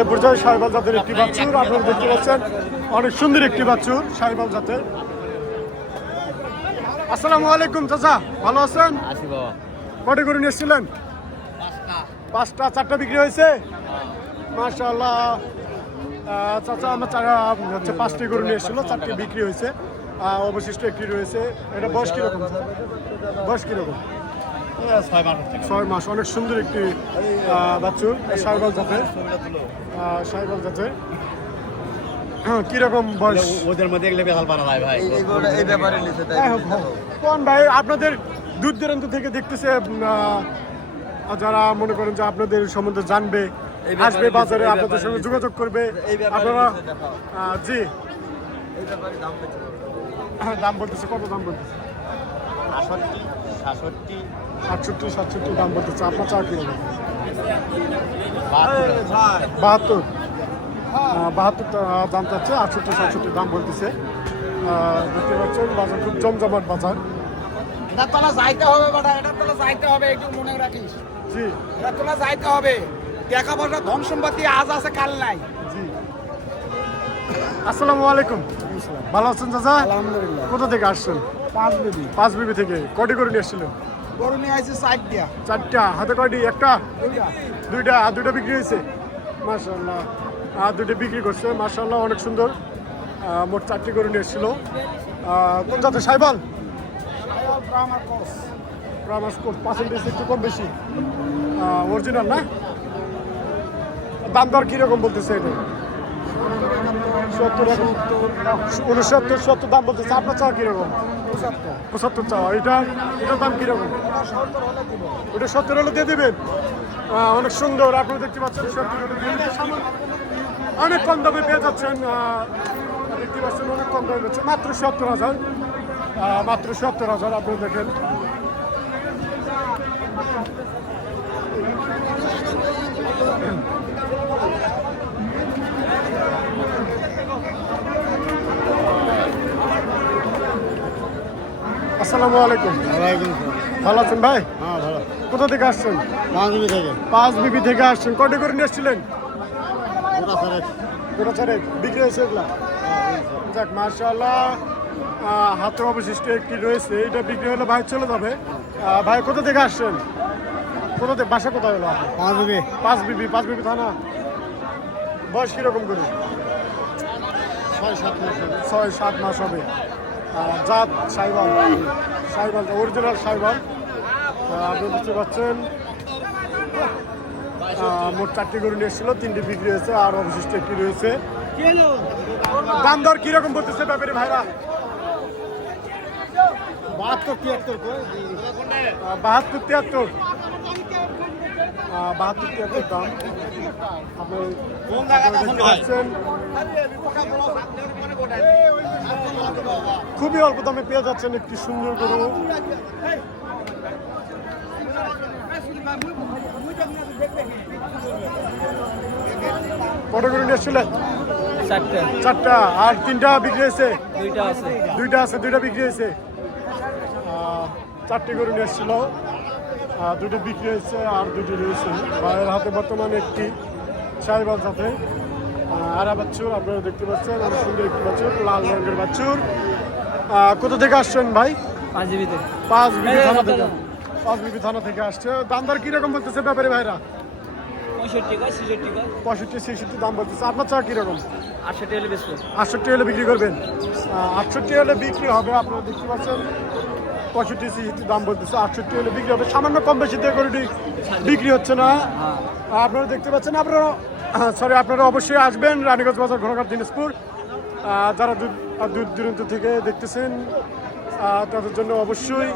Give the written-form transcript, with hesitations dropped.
এ পর্যায়ে সাহিবাল জাতের একটি বাছুর আপনারা দেখতে পাচ্ছেন, অনেক সুন্দর একটি বাছুর সাহিবাল জাতের। আসসালামু আলাইকুম চাচা, ভালো আছেন? কটা গরু নিয়ে এসেছিলেন? পাঁচটা। চারটা বিক্রি হয়েছে? মাশাআল্লাহ। চাচা আমার হচ্ছে পাঁচটি গরু নিয়ে এসেছিল, চারটি বিক্রি হয়েছে, অবশিষ্ট একটি রয়েছে। এটা বয়স কিরকম? বয়স কিরকম? 6 মাস। অনেক সুন্দর একটি বাছুর সাহিবাল জাতের। সাহিবাল জাতের কিরকম বয়স? ওদের মধ্যে এগুলো বেহাল পারা ভাই ভাই এই ব্যাপারে নিতে তাই কোন ভাই আপনাদের দূর দূরান্ত থেকে দেখতেছে, যারা মনে করেন যে আপনাদের সম্বন্ধে জানবে, আসবে বাজারে, আপনাদের সঙ্গে যোগাযোগ করবে আপনারা। জি, দাম বলতেছে, কত দাম বলতেছে? 68 67 দাম বলতেছে। আপনার চা কি? 72 দাম চাচ্ছে, 68-67 দাম বলতেছে। দেখতে পাচ্ছেন বাজার খুব জমজমাট বাজার। এটার তলা যাইতে হবে বাটা, এটার তলা যাইতে হবে, একটু মনে রাখিস। জি, এটার তলা যাইতে হবে। টাকা পয়সা ধন সম্পত্তি আজ আছে কাল নাই। জি। আসসালামু আলাইকুম। ভালো আছেন চাচা? আলহামদুলিল্লাহ। কোথা থেকে আসছেন? 5 বেবি। 5 বিবি থেকে। কটি করে নিয়ে এসেছিলেন? গরু নিয়ে আইছে 4 দিয়া। 4টা। হাতে কয়টি? একটা? দুইটা। 2টা। আর 2টা বিক্রি হয়েছে? মাশাআল্লাহ। আর 2টা বিক্রি করছে, মাশাআল্লাহ, অনেক সুন্দর। মোট 4টি গরু নিয়ে এসেছিল। কোন জাতের? Sahiwal? Brahma cross. Brahma cross. Percentage একটু কম বেশি। অরিজিনাল না? দাম দর কিরকম বলতেছে এটা? 69-70 দাম বলতেছে। আপনার চাওয়া কিরকম? 75 চাওয়া। এটার দাম কিরকম? ওটা 70 হলে দিয়ে দেবেন? অনেক সুন্দর। আপনারা দেখতে পাচ্ছেন 70 হলে দিয়ে দিতে অনেক কম দামে পেয়ে যাচ্ছেন। দেখতে পাচ্ছেন অনেক কম দামে পেয়েছেন, মাত্র 70,000। মাত্র 70,000 আপনারা দেখেন। আসসালামু আলাইকুম। ভালো আছেন ভাই? হ্যাঁ ভালো। কোথা থেকে আসছেন? 5 বিবি থেকে। 5 বিবি থেকে আসছেন। কটি করে নিয়ে এসেছিলেন? ওটা স্যার বিক্রি হয়েছে এগুলা? যাক, মাশাআল্লাহ। হাতে অবশিষ্ট একটি রয়েছে, এটা বিক্রি হলে ভাই চলে যাবে। ভাই কোথা থেকে আসছেন? কোথা থেকে? বাসা কোথায় হলো? 5 বিবি। 5 বিবি। 5 বিবি থানা। বয়স কিরকম করে? 6-7 মাস। 6-7 মাস হবে। জাত সাইবাল। সাইবাল অরিজিনাল সাইবাল। আপনি বুঝতে পারছেন। মোট 4টি গরু নিয়ে এসেছিল, 3টি বিক্রি হয়েছে, আর অবশিষ্ট একটি রয়েছে। দাম দর কিরকম বলতেছে ব্যাপারে ভাইরা? 72-73 72-73 দাম। আপনারা দেখতে পাচ্ছেন খুবই অল্প দামে পেয়ে যাচ্ছেন একটি সুন্দর গরু। কটা গরু নিয়ে এসেছিলেন? 4টা। আর 3টা বিক্রি হয়েছে? 2টা আছে। 2টা বিক্রি হয়েছে। 4টি গরু নিয়ে এসেছিল, 2টি বিক্রি হয়েছে, আর 2টি রয়েছে। ভাইয়ের হাতে বর্তমানে একটি সাহিবাল জাতের আরা বাছুর আপনারা দেখতে পাচ্ছেন, অনেক সুন্দর একটি বাছুর, লাল রঙের বাছুর। কোথা থেকে আসছেন ভাই? 5 বিবি। 5 বিবি থানা থেকে। 5 বিবি থানা থেকে আসছে। দাম দর কিরকম বলতেছে ব্যাপারে ভাইরা? 65-66 দাম বলতেছে। আপনার চা কিরকম? 68 হলে বিক্রি করবেন? 68 হলে বিক্রি হবে। আপনারা দেখতে পাচ্ছেন 65-66 দাম বলতেছে। 68 হলে বিক্রি হবে। সামান্য কম বেশি দিয়ে গরুটি বিক্রি হচ্ছে না। আপনারা দেখতে পাচ্ছেন। আপনারা অবশ্যই আসবেন রানীগঞ্জ বাজার, ঘোড়াঘাট, দিনাজপুর। যারা দূর দূরান্ত থেকে দেখতেছেন তাদের জন্য অবশ্যই